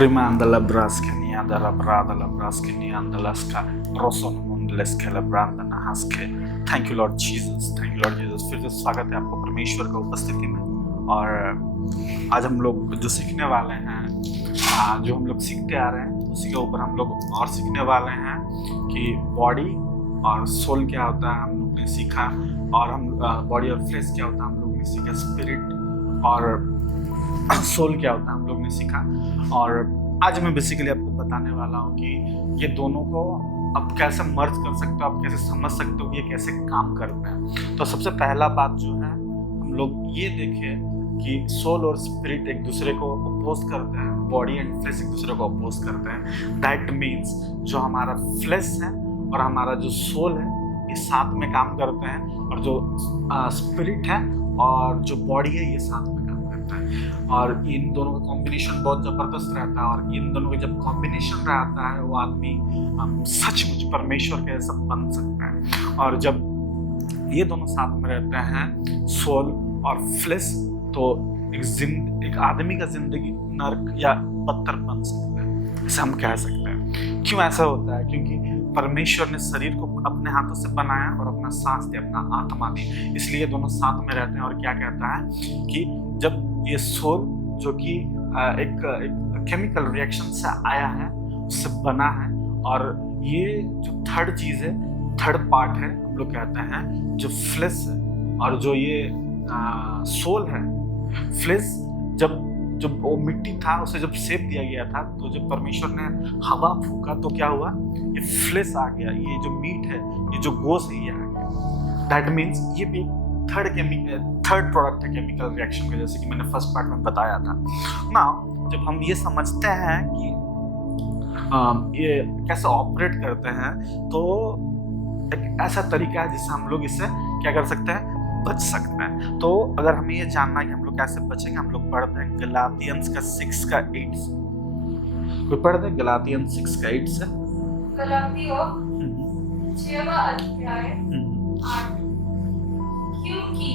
Rimanda la brasca nianda la brada la brasca nianda la ska roson mondleske la branda nahaske। Thank you Lord Jesus, thank you Lord Jesus. फिर से स्वागत है आपको परमेश्वर का उपस्थिति में। और आज हम लोग जो सीखने वाले हैं, जो हम लोग सीखते आ रहे हैं उसी के ऊपर हम लोग और सीखने वाले हैं कि बॉडी और सोल क्या होता है हम लोग ने सीखा, और हम बॉडी और फ्लेश क्या होता है हम लोग ने सीखा, स्पिरिट और सोल क्या होता है हम लोग ने सीखा। और आज मैं बेसिकली आपको बताने वाला हूँ कि ये दोनों को अब कैसे मर्ज कर सकते हो, आप कैसे समझ सकते हो कि ये कैसे काम करते हैं। तो सबसे पहला बात जो है हम लोग ये देखें कि सोल और स्पिरिट एक दूसरे को अपोज करते हैं, बॉडी एंड फ्लेश एक दूसरे को अपोज करते हैं। दैट मीन्स जो हमारा फ्लेश है और हमारा जो सोल है ये साथ में काम करते हैं, और जो स्पिरिट है और जो बॉडी है ये साथ में काम करता है। और इन दोनों का कॉम्बिनेशन बहुत ज़बरदस्त रहता है, और इन दोनों का जब कॉम्बिनेशन रहता है वो आदमी सचमुच परमेश्वर के जैसा बन सकता है। और जब ये दोनों साथ में रहते हैं, सोल और फ्लेश, तो एक आदमी का जिंदगी नर्क या पत्थर बन सकता है, ऐसा हम कह सकते हैं। क्यों ऐसा होता है? क्योंकि परमेश्वर ने शरीर को अपने हाथों से बनाया और अपना सांस दिया, अपना आत्मा दी, इसलिए दोनों साथ में रहते हैं। और क्या कहता है कि जब ये सोल जो कि एक केमिकल रिएक्शन से आया है, उससे बना है, और ये जो थर्ड चीज़ है, थर्ड पार्ट है, हम लोग कहते हैं जो फ्लेश है और जो ये सोल है। फ्लेश जब वो मिट्टी था उसे जब शेप दिया गया था, तो जब परमेश्वर ने हवा फूका तो क्या हुआ, ये फ्लेश आ गया, ये जो मीट है, ये जो गोश्त है, ये आ गया। दैट मीन्स ये भी थर्ड प्रोडक्ट है केमिकल रिएक्शन का, जैसे कि मैंने फर्स्ट पार्ट में बताया था। नाउ जब हम ये समझते हैं कि ये कैसे ऑपरेट करते हैं, तो एक ऐसा तरीका है जिससे हम लोग इससे क्या कर सकते हैं, बच सकते हैं। तो अगर हमें ये जानना है कि हम लोग कैसे बचेंगे, हम लोग पढ़ते हैं गलातियंस का 6 का 8 से। कोई पढ़ते हैं गलातियंस 6 का 8 से? गलातियों 6वां अध्याय 8। क्योंकि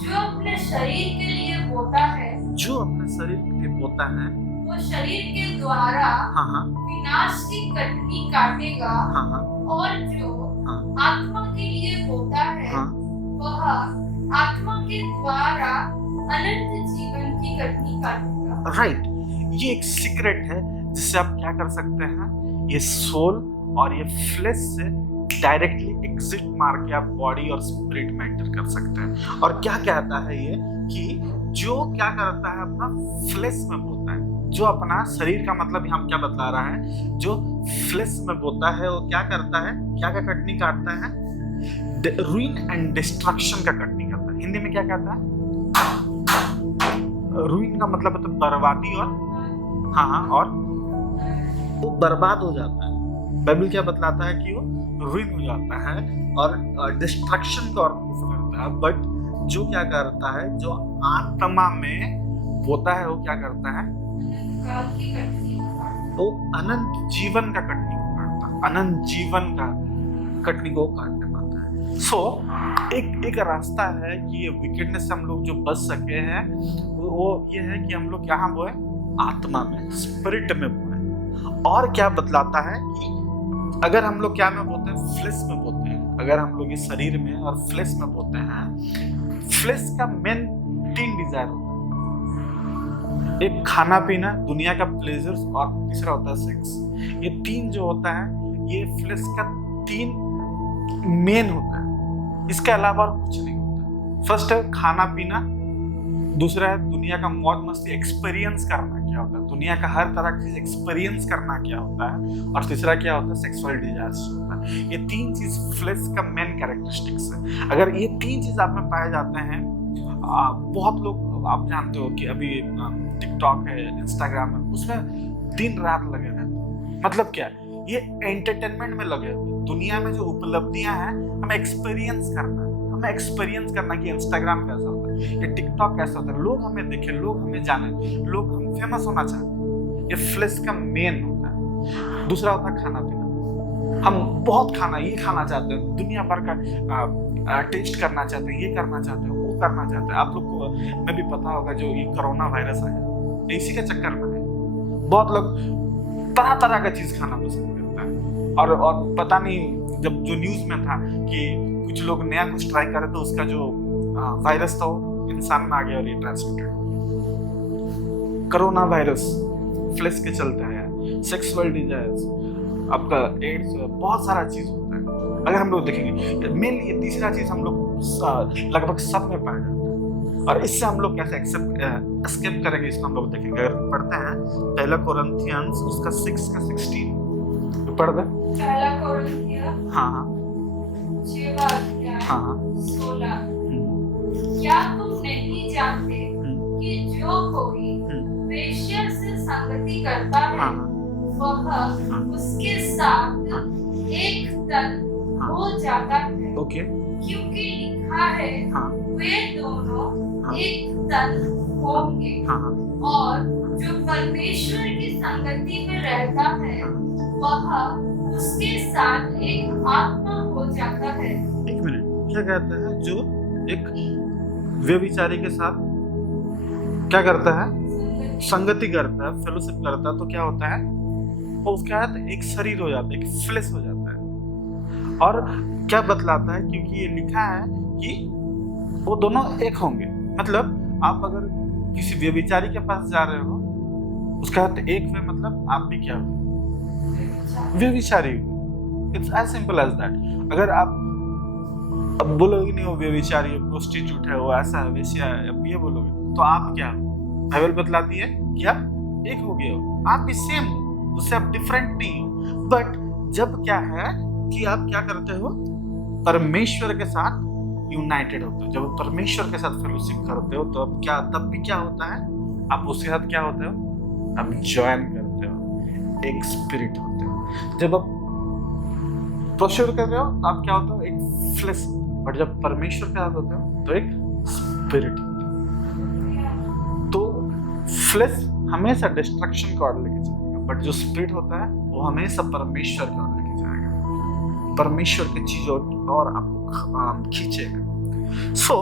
जो अपने शरीर के लिए बोता है, जो अपने शरीर के लिए बोता है, वो शरीर के द्वारा विनाश की कटनी काटेगा, और जो आत्मा के लिए बोता है, वह आत्मा के द्वारा अनंत जीवन की कटनी काटेगा। राइट, ये एक सीक्रेट है जिससे आप क्या कर सकते हैं, ये सोल और ये फ्लेश से डायरेक्टली एग्जिट मार के आप बॉडी और स्पिरिट में एंटर कर सकते हैं। और क्या कहता है ये कि जो क्या करता है, अपना फ्लेश में बोता है, जो अपना शरीर का मतलब हम क्या बतला रहा है, जो फ्लेश में बोता है वो क्या करता है, क्या कटनी काटता है, रूइन एंड डिस्ट्रक्शन का कटनी करता है। हिंदी में क्या कहता है? रूइन का मतलब है तो बर्बादी, और और वो बर्बाद हो जाता है। बाइबल क्या बतलाता है कि वो रूइन हो जाता है, और डिस्ट्रक्शन को ऑर्गेनाइज करता है। बट जो क्या करता है, जो आत्मा में बोता है, वो क्या करता है, वो अनंत जीवन का कटनी को काटता है, अनंत जीवन का कटनी को काटने पाता है। सो एक रास्ता है कि ये विकेटनेस से हम लोग जो बच सके हैं, वो ये है कि हम लोग यहाँ बोए, आत्मा में, स्पिरिट में बोए। और क्या बतलाता है कि अगर हम लोग क्या में बोते हैं, फ्लेश में बोते हैं, अगर हम लोग इस शरीर में और फ्लेश में बोते हैं, फ्लेश का मेन 3 डिजायर होता है। एक खाना पीना, दुनिया का प्लेजर्स, और तीसरा होता है सेक्स। ये 3 जो होता है, ये फ्लेश का 3 मेन होता है, इसके अलावा और कुछ नहीं होता। फर्स्ट है खाना पीना, दूसरा है दुनिया का मौज मस्ती, एक्सपीरियंस करना क्या होता है, दुनिया का हर तरह की चीज एक्सपीरियंस करना क्या होता है, और तीसरा क्या होता है, सेक्सुअल डिजायर्स होता है। ये 3 चीज फ्लेश का मेन कैरेक्टरिस्टिक्स है। अगर ये 3 चीज आप में पाए जाते हैं, बहुत लोग, आप जानते हो कि अभी टिकटॉक है, इंस्टाग्राम है, उसमें दिन रात लगे रहते हैं। मतलब क्या है, ये एंटरटेनमेंट में लगे हुए, दुनिया में जो उपलब्धियां हैं हमें एक्सपीरियंस करना है, हमें एक्सपीरियंस करना कि इंस्टाग्राम कैसा होता है, ये टिकटॉक कैसा होता है, लोग हमें देखें, लोग हमें जाने, लोग हम फेमस होना चाहते हैं। ये फ्लेश का मेन होता है। दूसरा होता है खाना पीना, हम बहुत खाना, ये खाना चाहते हैं, दुनिया भर का टेस्ट करना चाहते हैं, ये करना चाहते हैं, वो करना चाहते हैं। आप लोग को में भी पता होगा जो ये कोरोना वायरस आया, इसी के चक्कर में है। बहुत लोग तरह तरह का चीज खाना पसंद करता है, और पता नहीं जब जो न्यूज में था कि कुछ लोग नया कुछ ट्राई कर रहे थे, उसका जो वायरस था वो इंसान में आ गया और ये ट्रांसमिटेड। कोरोना वायरस फ्लैश के चलता है, सेक्सुअल डिजायर्स, आपका एड्स, बहुत सारा चीज होता है। अगर हम लोग देखेंगे मेनली ये तीसरा चीज हम लोग लगभग सब में पाया जाता है, और इससे हम लोग कैसे एस्केप करेंगे इसको हम लोग देखेंगे। अगर पढ़ते हैं पहला कोरिन्थियंस उसका 6 का 16 पढ़ दे। पहला कोरिन्थियंस हाँ हाँ 6वां अध्याय हाँ 16। क्या तुम नहीं जानते कि जो कोई वेश्या से संगति करता है हाँ वह उसके साथ एक तन हो जाता है, ओके क्योंकि लिखा है हाँ वे दोनों हाँ एक तन होंगे। हाँ और जो परमेश्वर की संगति में रहता है वह उसके साथ एक आत्मा हो जाता है। एक मिनट, क्या कहता है जो एक व्यभिचारी के साथ क्या करता है, संगति करता है, फेलोशिप करता है, तो क्या होता है वो उसका एक शरीर हो जाता है, एक फ्लेश हो जाता है। और क्या बतलाता है, क्योंकि ये लिखा है कि वो दोनों एक होंगे। मतलब आप अगर किसी व्यभिचारी के पास जा रहे हो, उसका अर्थ एक में मतलब आप भी क्या हो, व्यभिचारी। It's as simple as that. अगर आप अब बोलोगे नहीं वो व्यभिचारी है, प्रोस्टिट्यूट है, वो ऐसा है, वैसा है, अब ये बोलोगे तो आप क्या हो, बाइबल बतलाती है कि आप एक हो गए हो, आप भी सेम हो, उससे आप डिफरेंट नहीं हो। बट जब क्या है कि आप क्या करते हो, परमेश्वर के साथ यूनाइटेड होते हो, जब परमेश्वर के साथ फेलोशिप करते हो तो अब क्या, तब भी क्या होता है, आप उसके साथ क्या होते हो, आप ज्वाइन करते हो, एक स्पिरिट होते हो। जब आप प्रोसीड कर रहे हो तो आप क्या होते हो, एक फ्लेश। बट जब परमेश्वर के साथ होते हो तो एक स्पिरिट। तो फ्लेश हमेशा डिस्ट्रक्शन की ओर लेके चलेगा, बट जो स्पिरिट होता है वो हमेशा परमेश्वर की ओर लेके जाएगा, परमेश्वर की चीजों और आपको खींचेगा। सो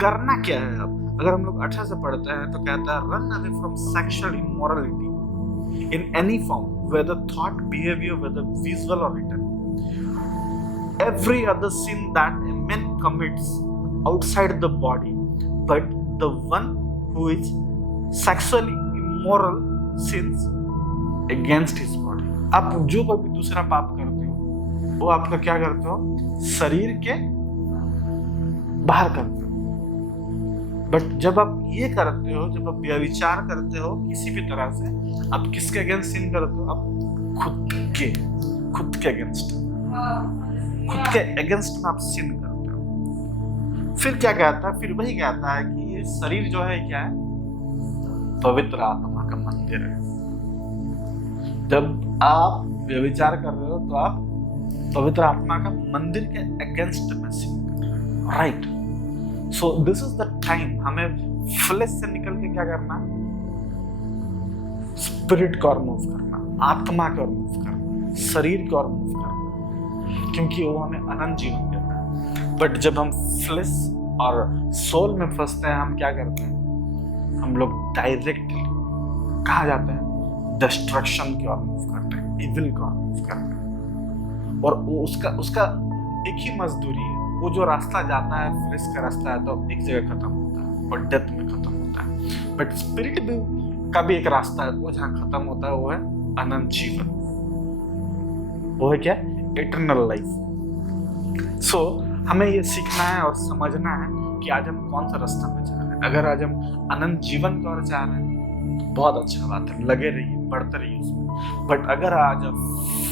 करना क्या है अब, अगर हम लोग 18 से पढ़ते हैं तो कहता है run away from sexual immorality in any form, whether thought, behaviour, whether visual और written, every other sin that a man commits outside the body, but the one who is sexually immoral sins against his body। आप जो कोई भी दूसरा पाप करते हो वो आपका क्या करते हो, शरीर के बाहर करते हो। बट जब आप ये करते हो, जब आप व्यभिचार करते हो किसी भी तरह से, आप किसके अगेंस्ट सिन करते हो, आप खुद के अगेंस्ट, खुद के अगेंस्ट में आप सिन करते हो। फिर क्या कहता है, फिर वही कहता है कि ये शरीर जो है क्या है, पवित्र आत्मा का मंदिर है। जब आप व्यभिचार कर रहे हो तो आप पवित्र आत्मा का मंदिर के अगेंस्ट में सिन कर रहे हो, right. So this is the time हमें फ्लेश से निकल के क्या करना, स्पिरिट की ओर मूव करना, आत्मा की ओर मूव करना, शरीर की ओर मूव करना, क्योंकि वो हमें अनंत जीवन देता है। बट जब हम फ्लेश और सोल में फंसते हैं, हम क्या करते हैं, हम लोग डायरेक्टली कहाँ जाते हैं, डिस्ट्रक्शन की ओर मूव करते हैं, इविल की ओर मूव करते हैं। और वो उसका एक ही मजदूरी है, वो जो रास्ता जाता है फ्लेश का रास्ता है तो एक जगह खत्म होता है और डेथ में खत्म होता है। बट स्पिरिट का भी एक रास्ता है, वो जहाँ खत्म होता है वो है अनंत जीवन, वो है क्या, इटर्नल लाइफ। सो हमें ये सीखना है और समझना है कि आज हम कौन सा रास्ता में जा रहे हैं। अगर आज हम अनंत जीवन की ओर जा रहे हैं तो बहुत अच्छा बात है, लगे रहिए, बढ़ते रहिए उसमें। बट अगर आज आप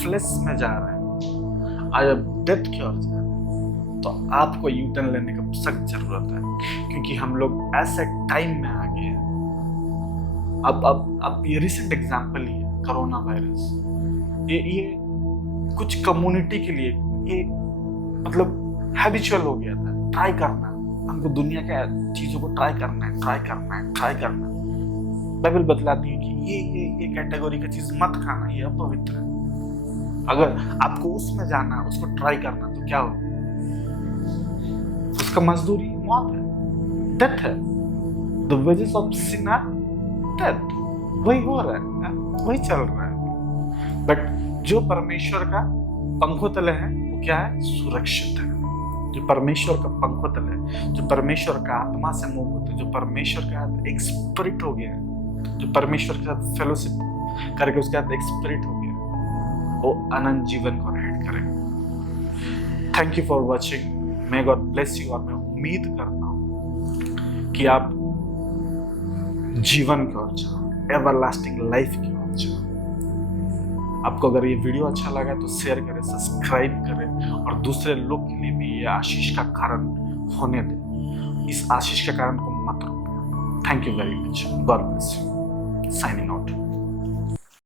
फ्लेश में जा रहे हैं, आज आप डेथ की ओर जा रहे हैं, तो आपको यू टर्न लेने का सख्त जरूरत है, क्योंकि हम लोग ऐसे टाइम में आ गए हैं। अब ये रिसेंट एग्जाम्पल ही है कोरोना वायरस, ये कुछ कम्युनिटी के लिए ये मतलब हैबिचुअल हो गया था, ट्राई करना, हमको दुनिया के चीजों को ट्राई करना है। बाइबल बतलाती है कि ये कैटेगरी की चीज मत खाना, ये अपवित्र है। अगर आपको उसमें जाना, उसको ट्राई करना, तो क्या हो, उसका मजदूरी मौत है, डेथ है। The wages of sin are death. वही हो रहा है। वही चल रहा है। बट जो परमेश्वर का पंखों तले है वो क्या है? सुरक्षित है। जो परमेश्वर का पंखों तले है, जो परमेश्वर का आत्मा से मूव होते है, जो परमेश्वर का एक स्पिरिट हो गया है, जो परमेश्वर के साथ फेलोशिप करके उसके साथ एक स्पिरिट हो गया, वो अनंत जीवन को रेड करेगा। Thank you for watching. May God bless you. और मैं उम्मीद करता हूँ कि आप जीवन की ओर जाओ, एवरलास्टिंग लाइफ की ओर जाओ। आपको अगर ये वीडियो अच्छा लगा तो शेयर करें, सब्सक्राइब करें और दूसरे लोग के लिए भी ये आशीष का कारण होने दें। इस आशीष के कारण को मत रोकें। Thank you very much. God bless you. Signing out.